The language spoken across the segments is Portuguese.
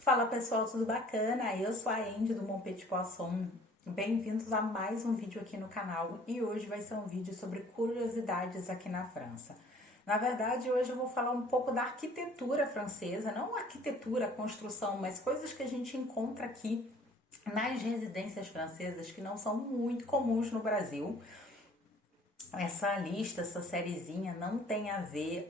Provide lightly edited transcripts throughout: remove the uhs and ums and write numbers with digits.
Fala pessoal, tudo bacana? Eu sou a Andy do Mon Petit Poisson. Bem-vindos a mais um vídeo aqui no canal e hoje vai ser um vídeo sobre curiosidades aqui na França. Na verdade, hoje eu vou falar um pouco da arquitetura francesa, não arquitetura, construção, mas coisas que a gente encontra aqui nas residências francesas que não são muito comuns no Brasil. Essa lista, essa sériezinha não tem a ver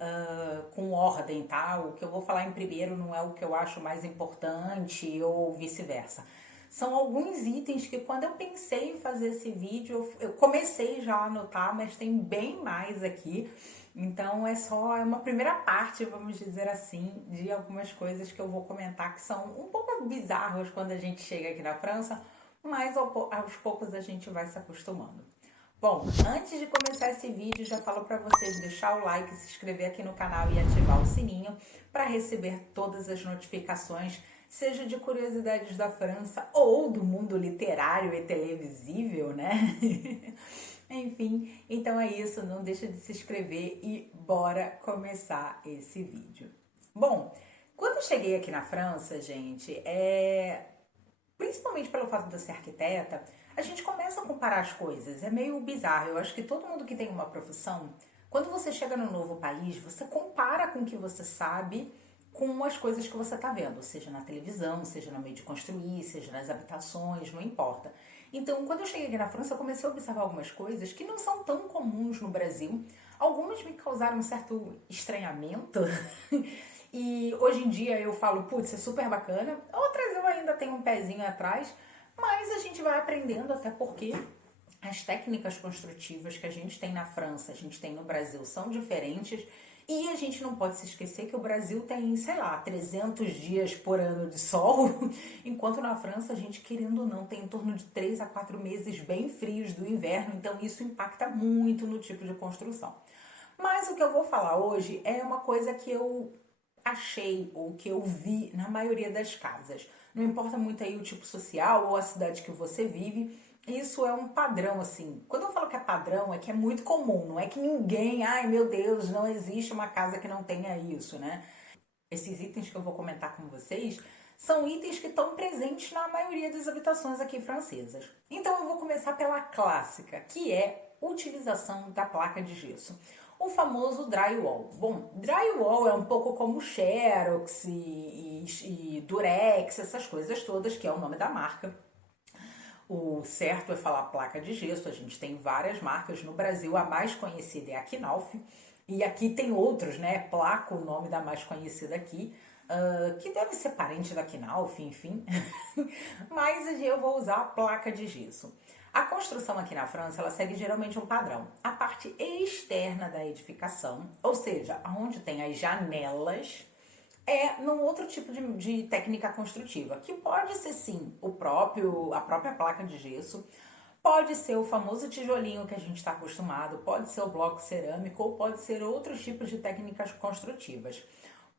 com ordem, tá? O que eu vou falar em primeiro não é o que eu acho mais importante ou vice-versa. São alguns itens que quando eu pensei em fazer esse vídeo, eu comecei já a anotar, mas tem bem mais aqui. Então é uma primeira parte, vamos dizer assim, de algumas coisas que eu vou comentar que são um pouco bizarras quando a gente chega aqui na França, mas aos poucos a gente vai se acostumando. Bom, antes de começar esse vídeo, já falo para vocês deixar o like, se inscrever aqui no canal e ativar o sininho para receber todas as notificações, seja de curiosidades da França ou do mundo literário e televisível, né? Enfim, então é isso, não deixa de se inscrever e bora começar esse vídeo. Bom, quando eu cheguei aqui na França, gente, principalmente pelo fato de eu ser arquiteta, a gente começa a comparar as coisas. É meio bizarro. Eu acho que todo mundo que tem uma profissão, quando você chega num novo país, você compara com o que você sabe com as coisas que você está vendo, seja na televisão, seja no meio de construir, seja nas habitações, não importa. Então, quando eu cheguei aqui na França, eu comecei a observar algumas coisas que não são tão comuns no Brasil. Algumas me causaram um certo estranhamento. E hoje em dia eu falo, putz, é super bacana. Outras eu ainda tenho um pezinho atrás, mas a gente vai aprendendo, até porque as técnicas construtivas que a gente tem na França, a gente tem no Brasil, são diferentes. E a gente não pode se esquecer que o Brasil tem, sei lá, 300 dias por ano de sol, enquanto na França a gente, querendo ou não, tem em torno de 3 a 4 meses bem frios do inverno, então isso impacta muito no tipo de construção. Mas o que eu vou falar hoje é uma coisa que eu achei ou que eu vi na maioria das casas. Não importa muito aí o tipo social ou a cidade que você vive, isso é um padrão, assim. Quando eu falo que é padrão, é que é muito comum, não é que ninguém, ai meu Deus, não existe uma casa que não tenha isso, né? Esses itens que eu vou comentar com vocês são itens que estão presentes na maioria das habitações aqui francesas. Então eu vou começar pela clássica, que é a utilização da placa de gesso. O famoso drywall. Bom, drywall é um pouco como Xerox e Durex, essas coisas todas, que é o nome da marca. O certo é falar placa de gesso, a gente tem várias marcas. No Brasil, a mais conhecida é a Knauf. E aqui tem outros, né? Placa, o nome da mais conhecida aqui, que deve ser parente da Knauf, enfim. Mas eu vou usar a placa de gesso. A construção aqui na França, ela segue geralmente um padrão. A parte externa da edificação, ou seja, onde tem as janelas, num outro tipo de técnica construtiva, que pode ser sim a própria placa de gesso, pode ser o famoso tijolinho que a gente está acostumado, pode ser o bloco cerâmico ou pode ser outros tipos de técnicas construtivas.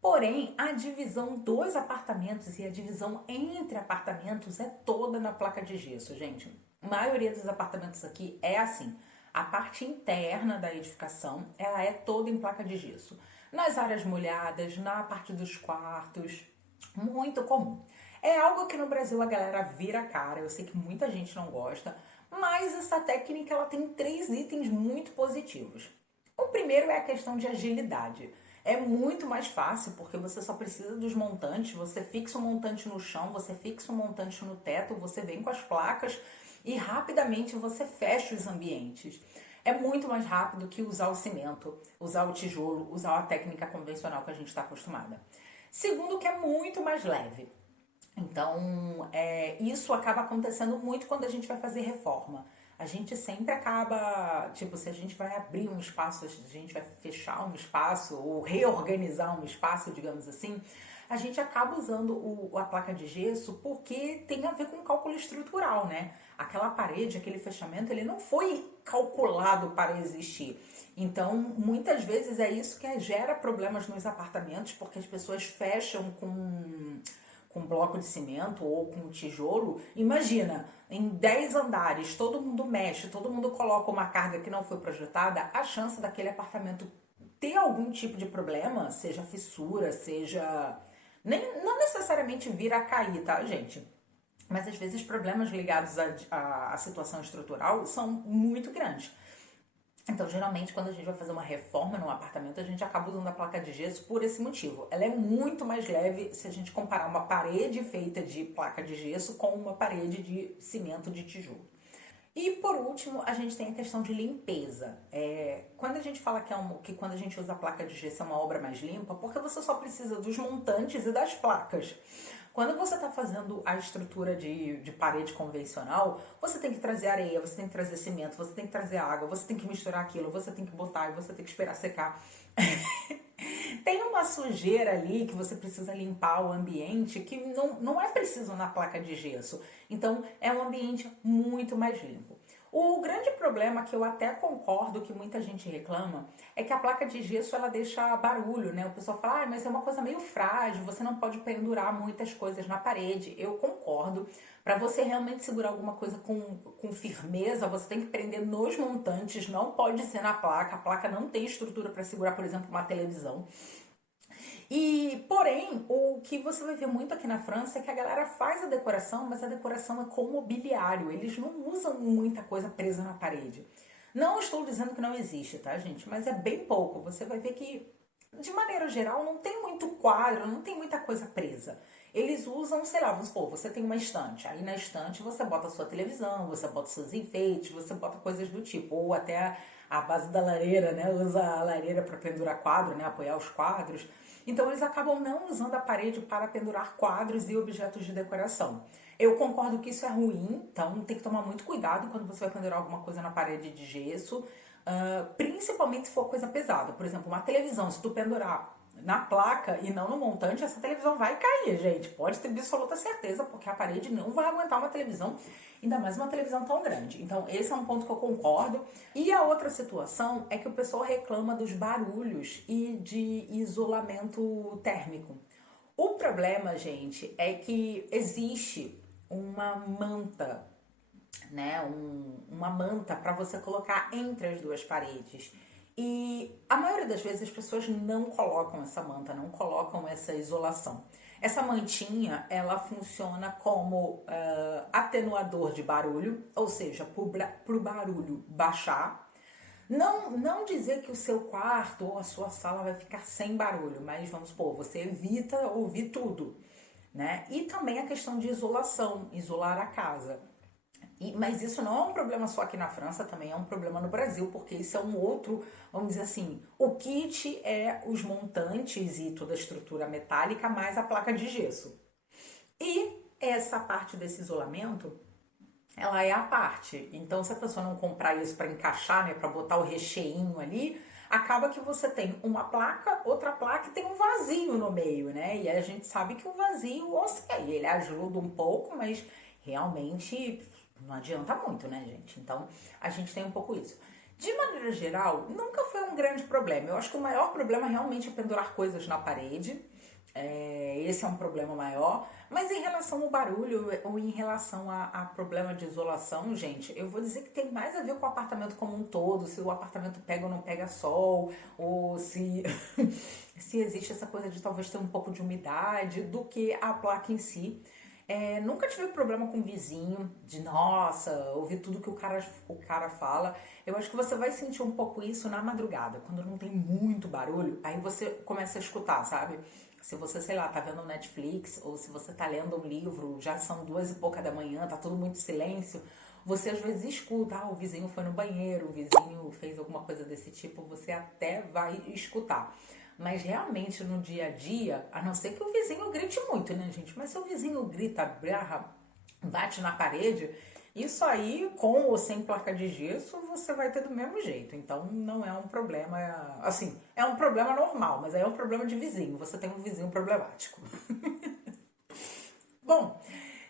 Porém, a divisão dos apartamentos e a divisão entre apartamentos é toda na placa de gesso, gente. A maioria dos apartamentos aqui é assim. A parte interna da edificação, ela é toda em placa de gesso. Nas áreas molhadas, na parte dos quartos, muito comum. É algo que no Brasil a galera vira a cara, eu sei que muita gente não gosta, mas essa técnica ela tem 3 itens muito positivos. O primeiro é a questão de agilidade. É muito mais fácil porque você só precisa dos montantes, você fixa um montante no chão, você fixa um montante no teto, você vem com as placas e rapidamente você fecha os ambientes. É muito mais rápido que usar o cimento, usar o tijolo, usar a técnica convencional que a gente está acostumada. Segundo, que é muito mais leve. Então, isso acaba acontecendo muito quando a gente vai fazer reforma. A gente sempre acaba, tipo, se a gente vai abrir um espaço, se a gente vai fechar um espaço ou reorganizar um espaço, digamos assim, a gente acaba usando a placa de gesso porque tem a ver com cálculo estrutural, né? Aquela parede, aquele fechamento, ele não foi calculado para existir. Então, muitas vezes é isso que gera problemas nos apartamentos, porque as pessoas fecham com bloco de cimento ou com tijolo. Imagina, em 10 andares, todo mundo mexe, todo mundo coloca uma carga que não foi projetada, a chance daquele apartamento ter algum tipo de problema, seja fissura, seja Não necessariamente vir a cair, tá, gente? Mas às vezes problemas ligados à situação estrutural são muito grandes. Então, geralmente, quando a gente vai fazer uma reforma num apartamento, a gente acaba usando a placa de gesso por esse motivo. Ela é muito mais leve se a gente comparar uma parede feita de placa de gesso com uma parede de cimento de tijolo. E por último, a gente tem a questão de limpeza. Quando a gente fala que quando a gente usa a placa de gesso é uma obra mais limpa, porque você só precisa dos montantes e das placas. Quando você está fazendo a estrutura de parede convencional, você tem que trazer areia, você tem que trazer cimento, você tem que trazer água, você tem que misturar aquilo, você tem que botar e você tem que esperar secar. Tem uma sujeira ali que você precisa limpar o ambiente que não é preciso na placa de gesso. Então é um ambiente muito mais limpo. O grande problema, que eu até concordo que muita gente reclama, é que a placa de gesso ela deixa barulho, né? O pessoal fala, mas é uma coisa meio frágil, você não pode pendurar muitas coisas na parede. Eu concordo. Para você realmente segurar alguma coisa com firmeza, você tem que prender nos montantes, não pode ser na placa. A placa não tem estrutura para segurar, por exemplo, uma televisão. Porém, o que você vai ver muito aqui na França é que a galera faz a decoração, mas a decoração é com mobiliário. Eles não usam muita coisa presa na parede. Não estou dizendo que não existe, tá, gente? Mas é bem pouco. Você vai ver que, de maneira geral, não tem muito quadro, não tem muita coisa presa. Eles usam, sei lá, vamos supor, você tem uma estante. Aí na estante você bota a sua televisão, você bota seus enfeites, você bota coisas do tipo. Ou até a base da lareira, né? Usa a lareira para pendurar quadro, né? Apoiar os quadros. Então eles acabam não usando a parede para pendurar quadros e objetos de decoração. Eu concordo que isso é ruim, então tem que tomar muito cuidado quando você vai pendurar alguma coisa na parede de gesso, principalmente se for coisa pesada. Por exemplo, uma televisão, se tu pendurar na placa e não no montante, essa televisão vai cair, gente. Pode ter absoluta certeza, porque a parede não vai aguentar uma televisão, ainda mais uma televisão tão grande. Então, esse é um ponto que eu concordo. E a outra situação é que o pessoal reclama dos barulhos e de isolamento térmico. O problema, gente, é que existe uma manta, né? Uma manta para você colocar entre as duas paredes. E a maioria das vezes as pessoas não colocam essa manta, não colocam essa isolação. Essa mantinha, ela funciona como atenuador de barulho, ou seja, para o barulho baixar. Não dizer que o seu quarto ou a sua sala vai ficar sem barulho, mas vamos supor, você evita ouvir tudo, né? E também a questão de isolação, isolar a casa. Mas isso não é um problema só aqui na França, também é um problema no Brasil, porque isso é um outro, vamos dizer assim, o kit é os montantes e toda a estrutura metálica, mais a placa de gesso. E essa parte desse isolamento, ela é a parte. Então, se a pessoa não comprar isso para encaixar, né, para botar o recheinho ali, acaba que você tem uma placa, outra placa e tem um vazio no meio, né? E a gente sabe que o vazio, ok, ele ajuda um pouco, mas realmente não adianta muito, né, gente? Então, a gente tem um pouco isso. De maneira geral, nunca foi um grande problema. Eu acho que o maior problema realmente é pendurar coisas na parede. Esse é um problema maior. Mas em relação ao barulho ou em relação a problema de isolação, gente, eu vou dizer que tem mais a ver com o apartamento como um todo, se o apartamento pega ou não pega sol, ou se, se existe essa coisa de talvez ter um pouco de umidade, do que a placa em si. Nunca tive problema com o vizinho, de nossa, ouvir tudo que o cara fala. Eu acho que você vai sentir um pouco isso na madrugada, quando não tem muito barulho, aí você começa a escutar, sabe? Se você, sei lá, tá vendo Netflix, ou se você tá lendo um livro, já são 2 e pouca da manhã, tá tudo muito silêncio, você às vezes escuta, o vizinho foi no banheiro, o vizinho fez alguma coisa desse tipo, você até vai escutar. Mas realmente no dia a dia, a não ser que o vizinho grite muito, né, gente? Mas se o vizinho grita, berra, bate na parede, isso aí, com ou sem placa de gesso, você vai ter do mesmo jeito. Então não é um problema, assim, é um problema normal, mas aí é um problema de vizinho. Você tem um vizinho problemático. Bom,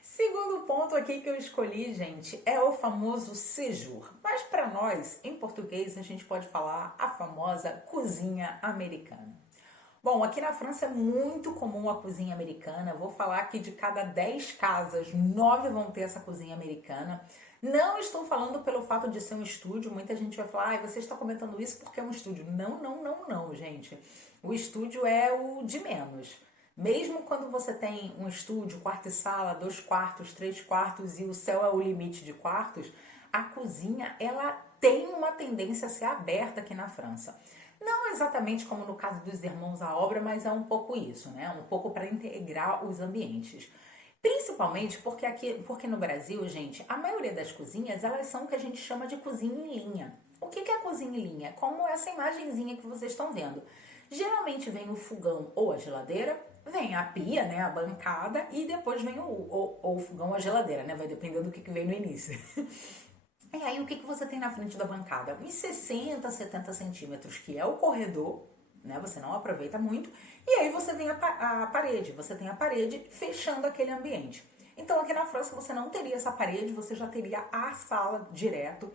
segundo ponto aqui que eu escolhi, gente, é o famoso séjour. Mas para nós, em português, a gente pode falar a famosa cozinha americana. Bom, aqui na França é muito comum a cozinha americana. Vou falar que de cada 10 casas, 9 vão ter essa cozinha americana. Não estou falando pelo fato de ser um estúdio. Muita gente vai falar, você está comentando isso porque é um estúdio. Não, gente. O estúdio é o de menos. Mesmo quando você tem um estúdio, quarto e sala, 2 quartos, 3 quartos e o céu é o limite de quartos, a cozinha, ela tem uma tendência a ser aberta aqui na França. Não exatamente como no caso dos Irmãos à Obra, mas é um pouco isso, né? Um pouco para integrar os ambientes. Principalmente porque no Brasil, gente, a maioria das cozinhas, elas são o que a gente chama de cozinha em linha. O que é cozinha em linha? Como essa imagenzinha que vocês estão vendo. Geralmente vem o fogão ou a geladeira, vem a pia, né, a bancada, e depois vem o fogão ou a geladeira, né? Vai depender do que vem no início. E aí, o que você tem na frente da bancada? Uns 60, 70 centímetros, que é o corredor, né? Você não aproveita muito. E aí você tem a parede. Você tem a parede fechando aquele ambiente. Então, aqui na França, você não teria essa parede, você já teria a sala direto.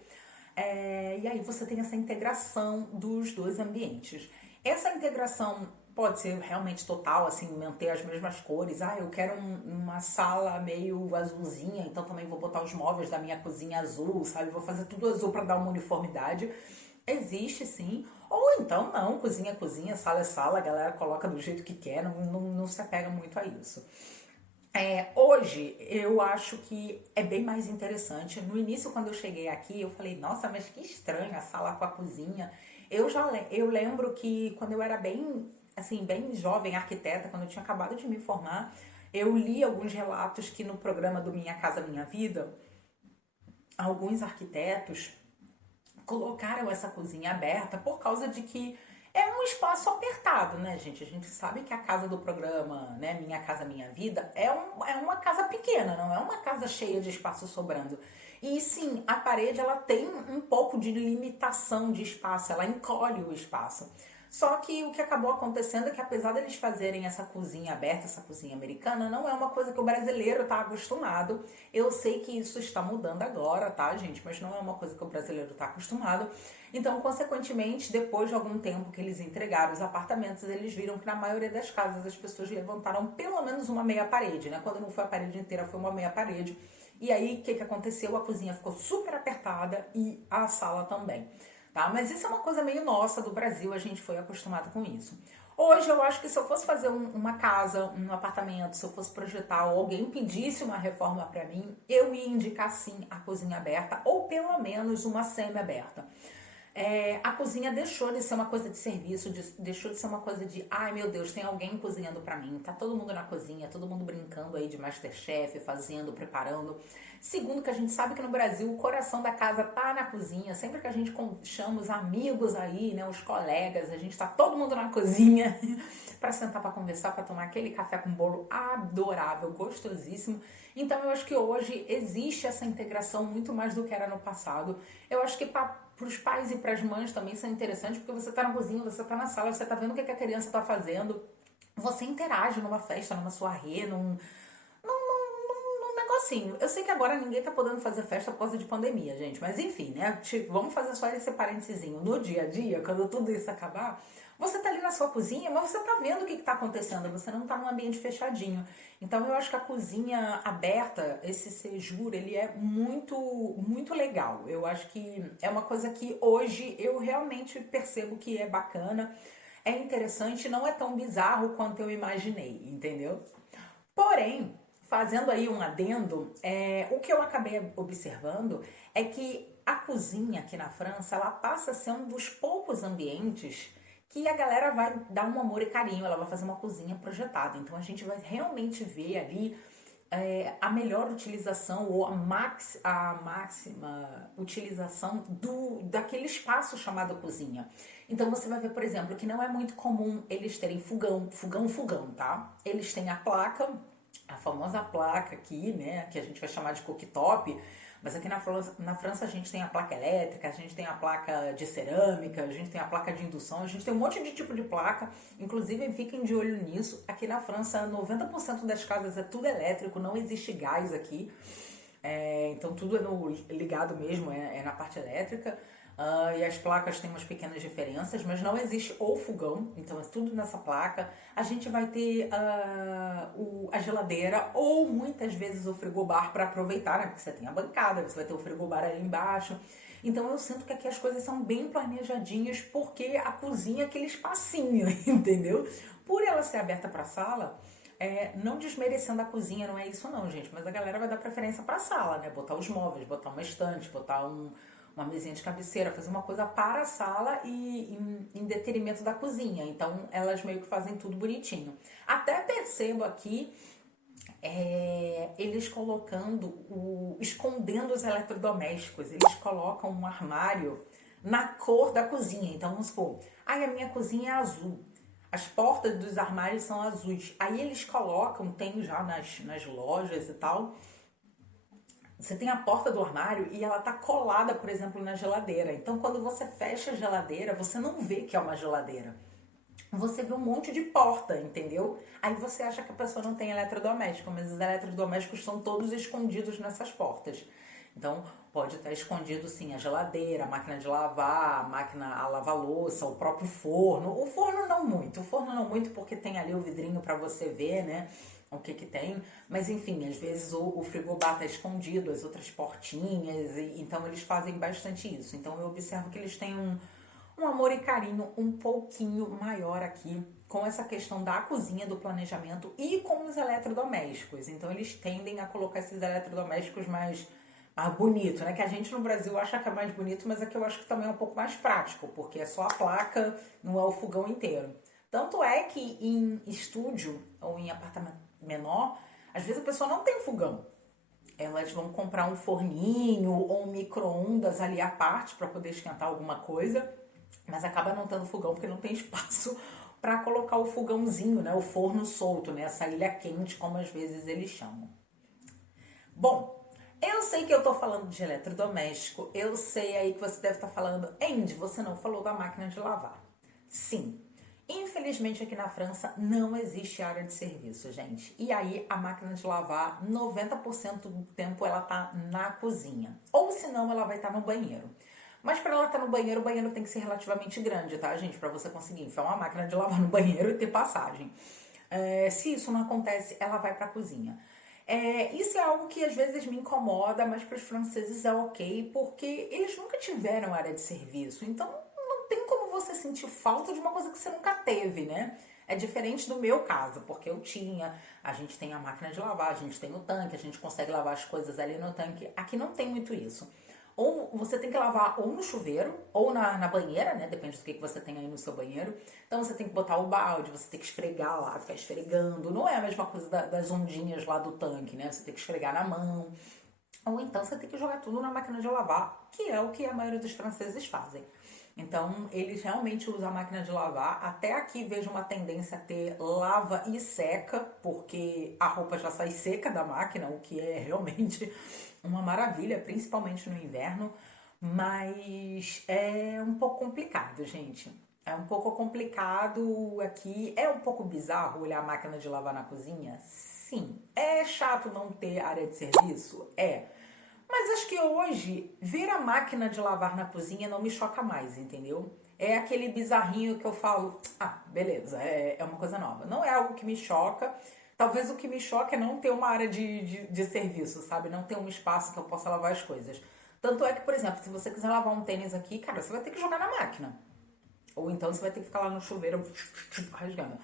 E aí você tem essa integração dos dois ambientes. Essa integração pode ser realmente total, assim, manter as mesmas cores. Ah, eu quero uma sala meio azulzinha, então também vou botar os móveis da minha cozinha azul, sabe? Vou fazer tudo azul para dar uma uniformidade. Existe sim. Ou então não, cozinha é cozinha, sala é sala, a galera coloca do jeito que quer, não se apega muito a isso. Hoje eu acho que é bem mais interessante. No início, quando eu cheguei aqui, eu falei, nossa, mas que estranho a sala com a cozinha. Eu lembro que quando eu era bem, assim, bem jovem, arquiteta, quando eu tinha acabado de me formar, eu li alguns relatos que no programa do Minha Casa Minha Vida, alguns arquitetos colocaram essa cozinha aberta por causa de que é um espaço apertado, né, gente? A gente sabe que a casa do programa, né, Minha Casa Minha Vida, é uma casa pequena, não é uma casa cheia de espaço sobrando. E sim, a parede, ela tem um pouco de limitação de espaço, ela encolhe o espaço. Só que o que acabou acontecendo é que apesar deles fazerem essa cozinha aberta, essa cozinha americana, não é uma coisa que o brasileiro está acostumado. Eu sei que isso está mudando agora, tá, gente? Mas não é uma coisa que o brasileiro está acostumado. Então, consequentemente, depois de algum tempo que eles entregaram os apartamentos, eles viram que na maioria das casas as pessoas levantaram pelo menos uma meia parede, né? Quando não foi a parede inteira, foi uma meia parede. E aí, o que aconteceu? A cozinha ficou super apertada e a sala também. Tá? Mas isso é uma coisa meio nossa do Brasil, a gente foi acostumado com isso. Hoje eu acho que se eu fosse fazer uma casa, um apartamento, se eu fosse projetar ou alguém pedisse uma reforma para mim, eu ia indicar sim a cozinha aberta ou pelo menos uma semi-aberta. A cozinha deixou de ser uma coisa de serviço, deixou de ser uma coisa de, ai meu Deus, tem alguém cozinhando pra mim, tá todo mundo na cozinha, todo mundo brincando aí de MasterChef, fazendo, preparando. Segundo, que a gente sabe que no Brasil o coração da casa tá na cozinha, sempre que a gente chama os amigos aí, né, os colegas, a gente tá todo mundo na cozinha pra sentar pra conversar, pra tomar aquele café com bolo adorável, gostosíssimo. Então eu acho que hoje existe essa integração muito mais do que era no passado. Eu acho que para os pais e para as mães também isso é interessante, porque você está na cozinha, você está na sala, você está vendo o que a criança está fazendo, você interage numa festa, numa soirée, num negocinho. Eu sei que agora ninguém tá podendo fazer festa por causa de pandemia, gente, mas enfim, né? Tipo, vamos fazer só esse parentezinho. No dia a dia, quando tudo isso acabar, você tá ali na sua cozinha, mas você tá vendo o que tá acontecendo, você não tá num ambiente fechadinho. Então eu acho que a cozinha aberta, esse séjour, ele é muito, muito legal. Eu acho que é uma coisa que hoje eu realmente percebo que é bacana, é interessante, não é tão bizarro quanto eu imaginei, entendeu? Porém, fazendo aí um adendo, o que eu acabei observando é que a cozinha aqui na França, ela passa a ser um dos poucos ambientes que a galera vai dar um amor e carinho, ela vai fazer uma cozinha projetada. Então a gente vai realmente ver ali a melhor utilização ou a máxima utilização daquele espaço chamado cozinha. Então você vai ver, por exemplo, que não é muito comum eles terem fogão, tá? Eles têm a placa, a famosa placa aqui, né, que a gente vai chamar de cooktop, mas aqui na França a gente tem a placa elétrica, a gente tem a placa de cerâmica, a gente tem a placa de indução, a gente tem um monte de tipo de placa, inclusive fiquem de olho nisso. Aqui na França 90% das casas é tudo elétrico, não existe gás aqui, então tudo é ligado mesmo, é na parte elétrica. E as placas têm umas pequenas diferenças, mas não existe o fogão, então é tudo nessa placa. A gente vai ter a geladeira ou muitas vezes o frigobar para aproveitar, né? Porque você tem a bancada, você vai ter o frigobar ali embaixo. Então eu sinto que aqui as coisas são bem planejadinhas porque a cozinha é aquele espacinho, entendeu? Por ela ser aberta para a sala, não desmerecendo a cozinha, não é isso não, gente, mas a galera vai dar preferência para a sala, né? Botar os móveis, botar uma estante, botar uma mesinha de cabeceira, fazer uma coisa para a sala e em detrimento da cozinha. Então, elas meio que fazem tudo bonitinho. Até percebo aqui eles escondendo os eletrodomésticos. Eles colocam um armário na cor da cozinha. Então, vamos supor, a minha cozinha é azul. As portas dos armários são azuis. Aí eles colocam, tem já nas lojas e tal, você tem a porta do armário e ela tá colada, por exemplo, na geladeira. Então, quando você fecha a geladeira, você não vê que é uma geladeira. Você vê um monte de porta, entendeu? Aí você acha que a pessoa não tem eletrodoméstico, mas os eletrodomésticos estão todos escondidos nessas portas. Então, pode estar escondido, sim, a geladeira, a máquina de lavar, a máquina a lavar louça, o próprio forno. O forno não muito porque tem ali o vidrinho para você ver, né? O que tem, mas enfim, às vezes o frigobar está escondido, as outras portinhas, então eles fazem bastante isso. Então eu observo que eles têm um amor e carinho um pouquinho maior aqui com essa questão da cozinha, do planejamento e com os eletrodomésticos. Então eles tendem a colocar esses eletrodomésticos mais bonito, né? Que a gente no Brasil acha que é mais bonito, mas aqui eu acho que também é um pouco mais prático, porque é só a placa, não é o fogão inteiro. Tanto é que em estúdio ou em apartamento menor, às vezes a pessoa não tem fogão. Elas vão comprar um forninho ou um micro-ondas ali à parte para poder esquentar alguma coisa, mas acaba não tendo fogão porque não tem espaço para colocar o fogãozinho, né? O forno solto, né? Essa ilha quente, como às vezes eles chamam. Bom, eu sei que eu tô falando de eletrodoméstico, eu sei aí que você deve estar falando, Andy, você não falou da máquina de lavar. Sim. Infelizmente aqui na França não existe área de serviço, gente. E aí a máquina de lavar, 90% do tempo ela tá na cozinha. Ou senão ela vai estar no banheiro. Mas para ela estar no banheiro, o banheiro tem que ser relativamente grande, tá, gente? Para você conseguir enfiar uma máquina de lavar no banheiro e ter passagem. Se isso não acontece, ela vai para a cozinha. Isso é algo que às vezes me incomoda, mas para os franceses é ok, porque eles nunca tiveram área de serviço. Então não tem como você sentir falta de uma coisa que você nunca teve, né? É diferente do meu caso, porque a gente tem a máquina de lavar, a gente tem o tanque, a gente consegue lavar as coisas ali no tanque. Aqui não tem muito isso. Ou você tem que lavar ou no chuveiro, ou na banheira, né? Depende do que você tem aí no seu banheiro. Então você tem que botar o balde, você tem que esfregar lá, ficar esfregando. Não é a mesma coisa das ondinhas lá do tanque, né? Você tem que esfregar na mão. Ou então você tem que jogar tudo na máquina de lavar, que é o que a maioria dos franceses fazem. Então, eles realmente usam a máquina de lavar. Até aqui vejo uma tendência a ter lava e seca, porque a roupa já sai seca da máquina, o que é realmente uma maravilha, principalmente no inverno. Mas é um pouco complicado, gente. É um pouco complicado aqui. É um pouco bizarro olhar a máquina de lavar na cozinha? Sim. É chato não ter área de serviço? É. Mas acho que hoje, ver a máquina de lavar na cozinha não me choca mais, entendeu? É aquele bizarrinho que eu falo, beleza, é uma coisa nova. Não é algo que me choca. Talvez o que me choca é não ter uma área de serviço, sabe? Não ter um espaço que eu possa lavar as coisas. Tanto é que, por exemplo, se você quiser lavar um tênis aqui, cara, você vai ter que jogar na máquina. Ou então você vai ter que ficar lá no chuveiro rasgando.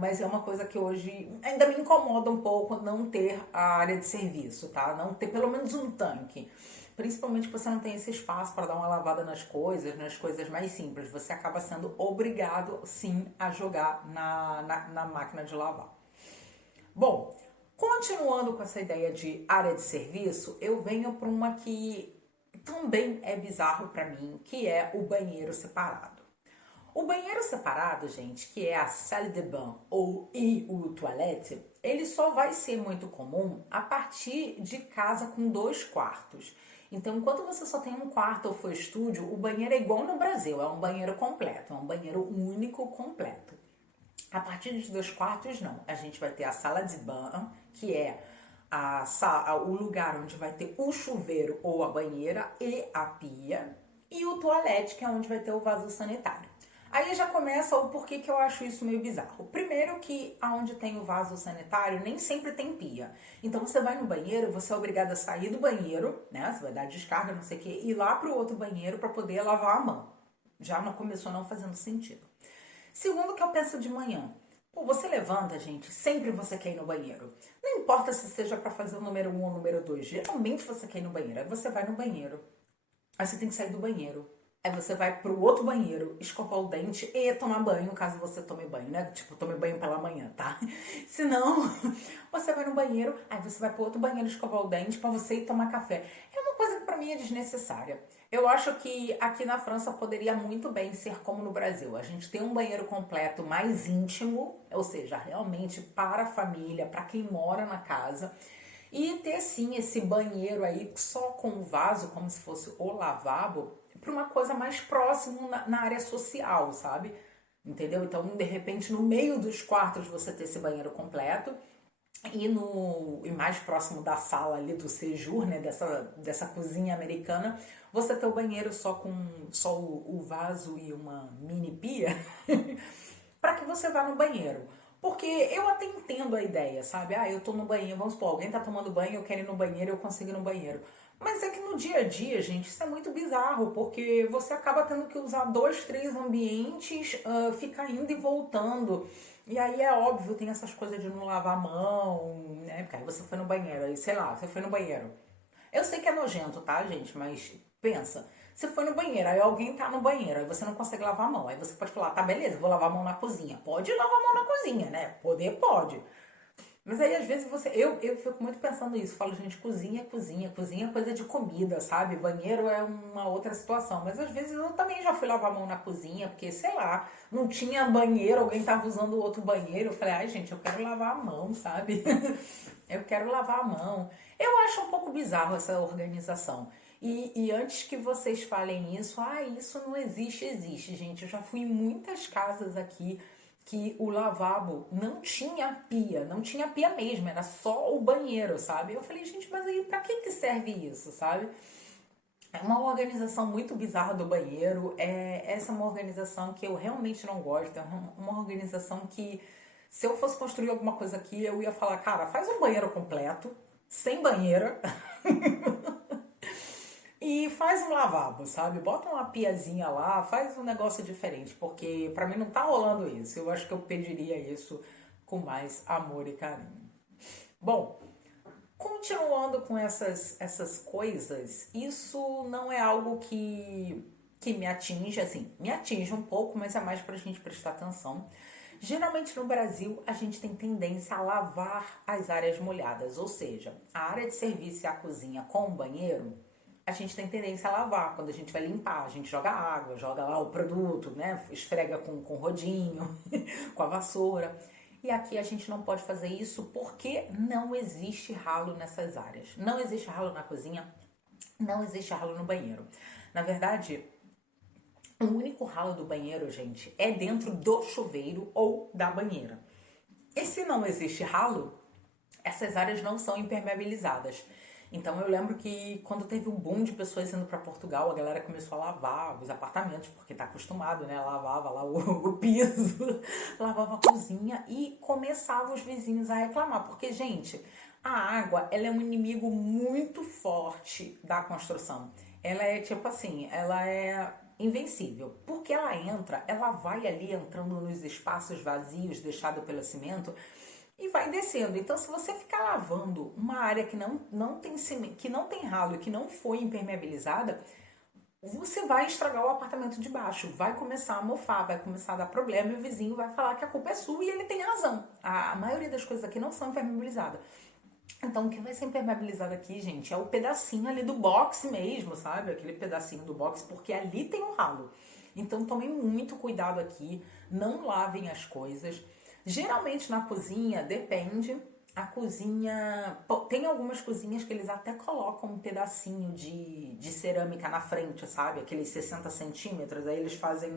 Mas é uma coisa que hoje ainda me incomoda um pouco não ter a área de serviço, tá? Não ter pelo menos um tanque. Principalmente que você não tem esse espaço para dar uma lavada nas coisas mais simples. Você acaba sendo obrigado, sim, a jogar na máquina de lavar. Bom, continuando com essa ideia de área de serviço, eu venho para uma que também é bizarro para mim, que é o banheiro separado. O banheiro separado, gente, que é a salle de bain ou o toilette, ele só vai ser muito comum a partir de casa com 2 quartos. Então, enquanto você só tem um quarto ou for estúdio, o banheiro é igual no Brasil, é um banheiro completo, é um banheiro único completo. A partir de 2 quartos, não. A gente vai ter a sala de bain, que é o lugar onde vai ter o chuveiro ou a banheira e a pia, e o toalete, que é onde vai ter o vaso sanitário. Aí já começa o porquê que eu acho isso meio bizarro. Primeiro que aonde tem o vaso sanitário nem sempre tem pia. Então você vai no banheiro, você é obrigado a sair do banheiro, né? Você vai dar descarga, não sei o quê, e ir lá pro outro banheiro para poder lavar a mão. Já não começou não fazendo sentido. Segundo que eu penso de manhã. Pô, você levanta, gente, sempre você quer ir no banheiro. Não importa se seja para fazer o número 1 ou o número 2, geralmente você quer ir no banheiro. Aí você vai no banheiro, aí você tem que sair do banheiro. Aí você vai pro outro banheiro, escovar o dente e tomar banho, caso você tome banho, né? Tipo, tome banho pela manhã, tá? Se não, você vai no banheiro, aí você vai pro outro banheiro escovar o dente pra você ir tomar café. É uma coisa que pra mim é desnecessária. Eu acho que aqui na França poderia muito bem ser como no Brasil. A gente tem um banheiro completo mais íntimo, ou seja, realmente para a família, para quem mora na casa. E ter sim esse banheiro aí só com o vaso, como se fosse o lavabo, para uma coisa mais próxima na área social, sabe? Entendeu? Então, de repente, no meio dos quartos você ter esse banheiro completo e mais próximo da sala ali do séjour, né, dessa cozinha americana, você ter o banheiro só com só o vaso e uma mini pia para que você vá no banheiro. Porque eu até entendo a ideia, sabe? Ah, eu tô no banheiro, vamos supor, alguém tá tomando banho, eu quero ir no banheiro, eu consigo ir no banheiro. Mas é que no dia a dia, gente, isso é muito bizarro, porque você acaba tendo que usar 2, 3 ambientes, ficar indo e voltando. E aí é óbvio, tem essas coisas de não lavar a mão, né? Porque aí você foi no banheiro, aí sei lá, você foi no banheiro. Eu sei que é nojento, tá, gente? Mas pensa, você foi no banheiro, aí alguém tá no banheiro, aí você não consegue lavar a mão. Aí você pode falar, tá, beleza, vou lavar a mão na cozinha. Pode lavar a mão na cozinha, né? Poder pode. Mas aí às vezes você. Eu fico muito pensando nisso. Falo, gente, cozinha é cozinha. Cozinha é coisa de comida, sabe? Banheiro é uma outra situação. Mas às vezes eu também já fui lavar a mão na cozinha, porque, sei lá, não tinha banheiro, alguém tava usando o outro banheiro. Eu falei, ai, gente, eu quero lavar a mão, sabe? Eu quero lavar a mão. Eu acho um pouco bizarro essa organização. E antes que vocês falem isso, ah, isso não existe, existe, gente. Eu já fui em muitas casas aqui que o lavabo não tinha pia, não tinha pia mesmo, era só o banheiro, sabe? Eu falei, gente, mas aí pra que serve isso, sabe? É uma organização muito bizarra do banheiro. Essa é uma organização que eu realmente não gosto. É uma organização que, se eu fosse construir alguma coisa aqui, eu ia falar, cara, faz um banheiro completo, sem banheira, e faz um lavabo, sabe? Bota uma piazinha lá, faz um negócio diferente, porque pra mim não tá rolando isso. Eu acho que eu pediria isso com mais amor e carinho. Bom, continuando com essas coisas, isso não é algo que me atinge, assim, me atinge um pouco, mas é mais pra gente prestar atenção. Geralmente no Brasil a gente tem tendência a lavar as áreas molhadas, ou seja, a área de serviço e a cozinha com o banheiro, a gente tem tendência a lavar. Quando a gente vai limpar, a gente joga água, joga lá o produto, né? Esfrega com rodinho, com a vassoura. E aqui a gente não pode fazer isso porque não existe ralo nessas áreas. Não existe ralo na cozinha, não existe ralo no banheiro. Na verdade, o único ralo do banheiro, gente, é dentro do chuveiro ou da banheira. E se não existe ralo, essas áreas não são impermeabilizadas. Então eu lembro que quando teve um boom de pessoas indo para Portugal, a galera começou a lavar os apartamentos, porque tá acostumado, né? Lavava lá o piso, lavava a cozinha e começava os vizinhos a reclamar. Porque, gente, a água, ela é um inimigo muito forte da construção. Ela é tipo assim, ela é invencível. Porque ela entra, ela vai ali entrando nos espaços vazios deixados pelo cimento e vai descendo. Então, se você ficar lavando uma área que não tem cimento, que não tem ralo e que não foi impermeabilizada, você vai estragar o apartamento de baixo, vai começar a mofar, vai começar a dar problema e o vizinho vai falar que a culpa é sua e ele tem razão. A maioria das coisas aqui não são impermeabilizadas. Então, o que vai ser impermeabilizado aqui, gente, é o pedacinho ali do box mesmo, sabe? Aquele pedacinho do box, porque ali tem um ralo. Então, tomem muito cuidado aqui, não lavem as coisas. Geralmente na cozinha, depende. A cozinha. Tem algumas cozinhas que eles até colocam um pedacinho de cerâmica na frente, sabe? Aqueles 60 centímetros. Aí eles fazem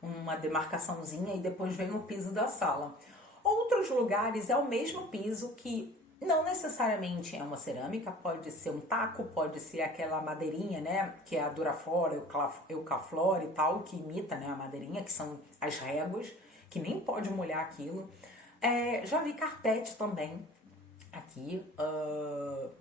uma demarcaçãozinha e depois vem o piso da sala. Outros lugares é o mesmo piso que não necessariamente é uma cerâmica, pode ser um taco, pode ser aquela madeirinha, né? Que é a Duraflora, Eucaflora e tal, que imita, né, a madeirinha, que são as réguas, que nem pode molhar aquilo. Já vi carpete também. Aqui,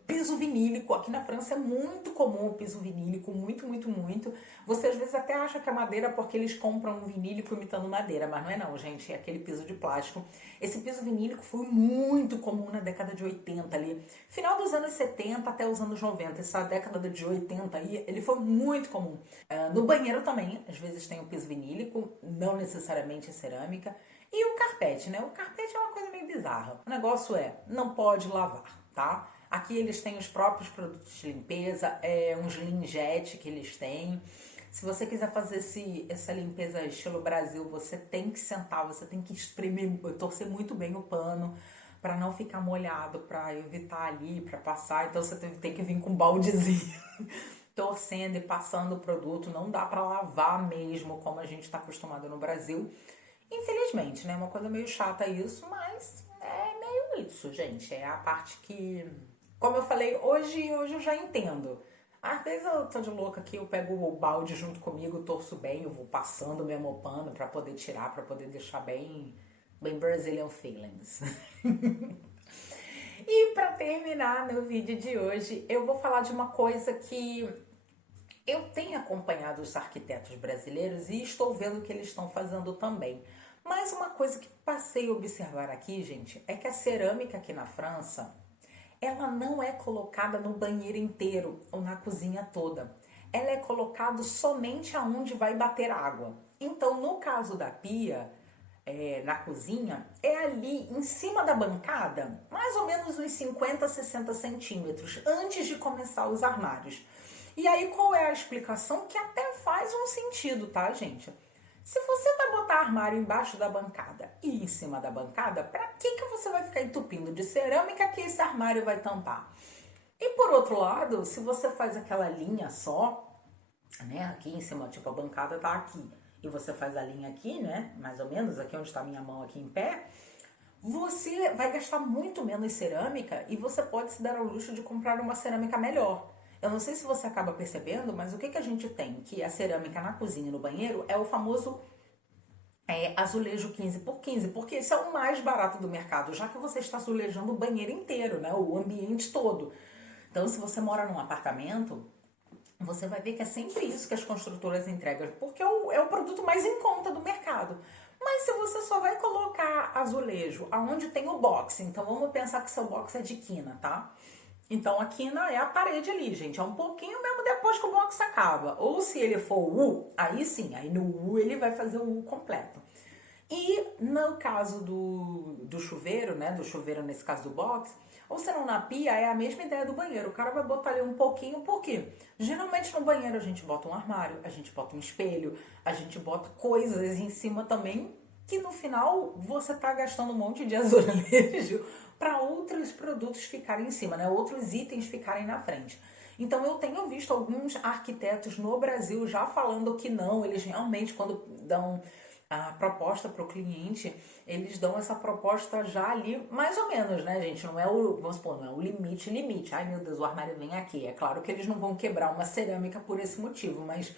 piso vinílico. Aqui na França é muito comum o piso vinílico, muito, muito, muito. Você às vezes até acha que é madeira porque eles compram um vinílico imitando madeira, mas não é não, gente, é aquele piso de plástico. Esse piso vinílico foi muito comum na década de 80 ali, final dos anos 70 até os anos 90, essa década de 80 aí, ele foi muito comum. No banheiro também, às vezes tem o piso vinílico, não necessariamente é cerâmica. E o carpete, né? O carpete é uma coisa meio bizarra. O negócio é, não pode lavar, tá? Aqui eles têm os próprios produtos de limpeza, uns linjete que eles têm. Se você quiser fazer essa limpeza estilo Brasil, você tem que sentar, você tem que espremer, torcer muito bem o pano para não ficar molhado, para evitar ali, para passar. Então você tem que vir com um baldezinho, torcendo e passando o produto. Não dá para lavar mesmo como a gente está acostumado no Brasil. Infelizmente, né? Uma coisa meio chata isso, mas é meio isso, gente. É a parte que, como eu falei, hoje eu já entendo. Às vezes eu tô de louca aqui, eu pego o balde junto comigo, torço bem, eu vou passando mesmo o pano pra poder tirar, pra poder deixar bem Brazilian feelings. E pra terminar no vídeo de hoje, eu vou falar de uma coisa que eu tenho acompanhado os arquitetos brasileiros e estou vendo que eles estão fazendo também. Mas uma coisa que passei a observar aqui, gente, é que a cerâmica aqui na França, ela não é colocada no banheiro inteiro ou na cozinha toda. Ela é colocada somente aonde vai bater água. Então, no caso da pia, na cozinha, é ali em cima da bancada, mais ou menos uns 50, 60 centímetros, antes de começar os armários. E aí, qual é a explicação? Que até faz um sentido, tá, gente? Se você vai botar armário embaixo da bancada e em cima da bancada, pra que você vai ficar entupindo de cerâmica que esse armário vai tampar? E por outro lado, se você faz aquela linha só, né, aqui em cima, tipo a bancada tá aqui, e você faz a linha aqui, né, mais ou menos, aqui onde está minha mão aqui em pé, você vai gastar muito menos cerâmica e você pode se dar ao luxo de comprar uma cerâmica melhor. Eu não sei se você acaba percebendo, mas o que a gente tem? Que a cerâmica na cozinha e no banheiro é o famoso azulejo 15x15, porque esse é o mais barato do mercado, já que você está azulejando o banheiro inteiro, né? O ambiente todo. Então, se você mora num apartamento, você vai ver que é sempre isso que as construtoras entregam, porque é o produto mais em conta do mercado. Mas se você só vai colocar azulejo aonde tem o box, então vamos pensar que seu box é de quina, tá? Então a quina é a parede ali, gente. É um pouquinho mesmo depois que o box acaba. Ou se ele for U, aí sim, aí no U ele vai fazer o U completo. E no caso do chuveiro, né? Do chuveiro nesse caso do box, ou se não na pia, é a mesma ideia do banheiro. O cara vai botar ali um pouquinho, por quê? Geralmente no banheiro a gente bota um armário, a gente bota um espelho, a gente bota coisas em cima também, que no final você tá gastando um monte de azulejo para outros produtos ficarem em cima, né? Outros itens ficarem na frente. Então eu tenho visto alguns arquitetos no Brasil já falando que não, eles realmente quando dão a proposta para o cliente, eles dão essa proposta já ali, mais ou menos, né, gente? Não é vamos supor, não é o limite. Ai, meu Deus, o armário vem aqui. É claro que eles não vão quebrar uma cerâmica por esse motivo, mas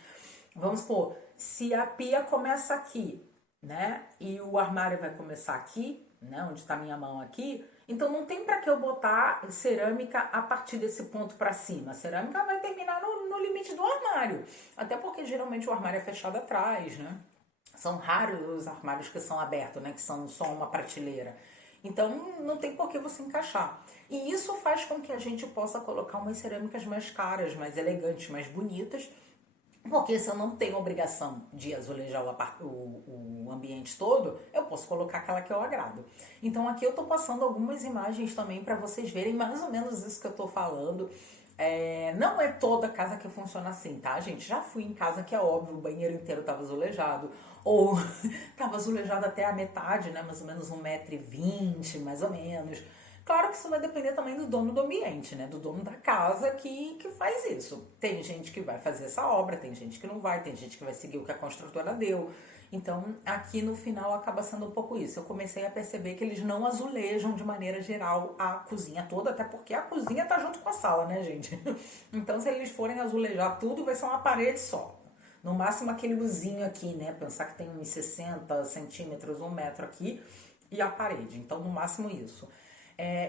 vamos supor, se a pia começa aqui, né, e o armário vai começar aqui, né, onde está minha mão aqui, então não tem para que eu botar cerâmica a partir desse ponto para cima. A cerâmica vai terminar no limite do armário, até porque geralmente o armário é fechado atrás, né? São raros os armários que são abertos, né? Que são só uma prateleira. Então, não tem por que você encaixar. E isso faz com que a gente possa colocar umas cerâmicas mais caras, mais elegantes, mais bonitas. Porque se eu não tenho obrigação de azulejar o ambiente todo, eu posso colocar aquela que eu agrado. Então, aqui eu tô passando algumas imagens também para vocês verem mais ou menos isso que eu tô falando. Não é toda casa que funciona assim, tá, gente? Já fui em casa que é óbvio, o banheiro inteiro tava azulejado, ou tava azulejado até a metade, né? Mais ou menos 1,20 m, mais ou menos. Claro que isso vai depender também do dono do ambiente, né? Do dono da casa que faz isso. Tem gente que vai fazer essa obra, tem gente que não vai, tem gente que vai seguir o que a construtora deu. Então, aqui no final acaba sendo um pouco isso. Eu comecei a perceber que eles não azulejam de maneira geral a cozinha toda, até porque a cozinha tá junto com a sala, né, gente? Então, se eles forem azulejar tudo, vai ser uma parede só. No máximo aquele luzinho aqui, né? Pensar que tem uns 60 centímetros, 1 metro aqui e a parede. Então, no máximo isso.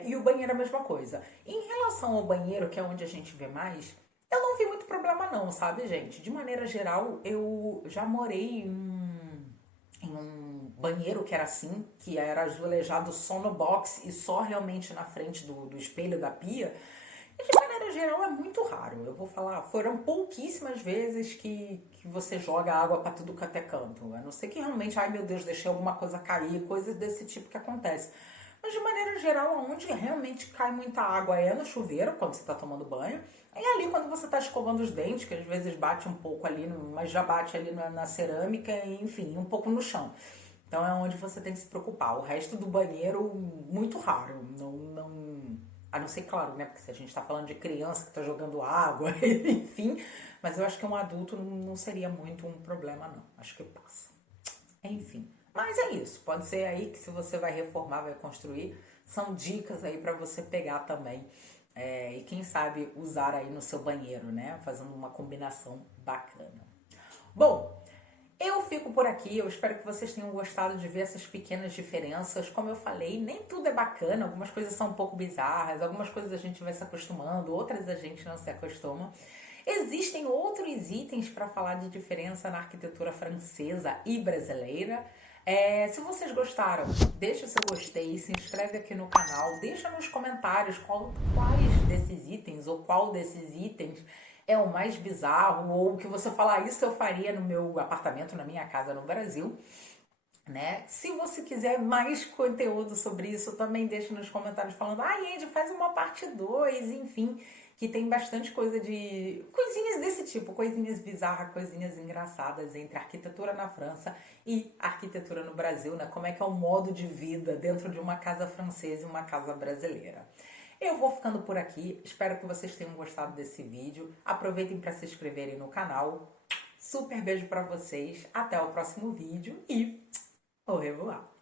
E o banheiro é a mesma coisa. Em relação ao banheiro, que é onde a gente vê mais, eu não vi muito problema não, sabe, gente? De maneira geral, eu já morei em um banheiro que era assim, que era azulejado só no box e só realmente na frente do espelho da pia. E de maneira geral é muito raro. Eu vou falar, foram pouquíssimas vezes que você joga água pra tudo que até canto. A não ser que realmente, ai meu Deus, deixei alguma coisa cair, coisas desse tipo que acontece. Mas de maneira geral, onde realmente cai muita água é no chuveiro, quando você está tomando banho. E ali quando você está escovando os dentes, que às vezes bate um pouco ali, mas já bate ali na cerâmica, e, enfim, um pouco no chão. Então é onde você tem que se preocupar. O resto do banheiro, muito raro. A não ser, claro, né? Porque se a gente está falando de criança que está jogando água, enfim. Mas eu acho que um adulto não seria muito um problema, não. Acho que passa. Enfim. Mas é isso. Pode ser aí que se você vai reformar, vai construir, são dicas aí para você pegar também. E quem sabe usar aí no seu banheiro, né? Fazendo uma combinação bacana. Bom, eu fico por aqui, eu espero que vocês tenham gostado de ver essas pequenas diferenças. Como eu falei, nem tudo é bacana, algumas coisas são um pouco bizarras, algumas coisas a gente vai se acostumando, outras a gente não se acostuma. Existem outros itens para falar de diferença na arquitetura francesa e brasileira. Se vocês gostaram, deixa o seu gostei, se inscreve aqui no canal, deixa nos comentários quais desses itens ou qual desses itens é o mais bizarro, ou que você falar isso eu faria no meu apartamento, na minha casa no Brasil, né? Se você quiser mais conteúdo sobre isso, também deixa nos comentários falando, Andy, faz uma parte 2, enfim, que tem bastante coisa de... coisinhas desse tipo, coisinhas bizarras, coisinhas engraçadas entre a arquitetura na França e a arquitetura no Brasil, né? Como é que é o modo de vida dentro de uma casa francesa e uma casa brasileira. Eu vou ficando por aqui, espero que vocês tenham gostado desse vídeo. Aproveitem para se inscreverem no canal. Super beijo para vocês, até o próximo vídeo e au revoir!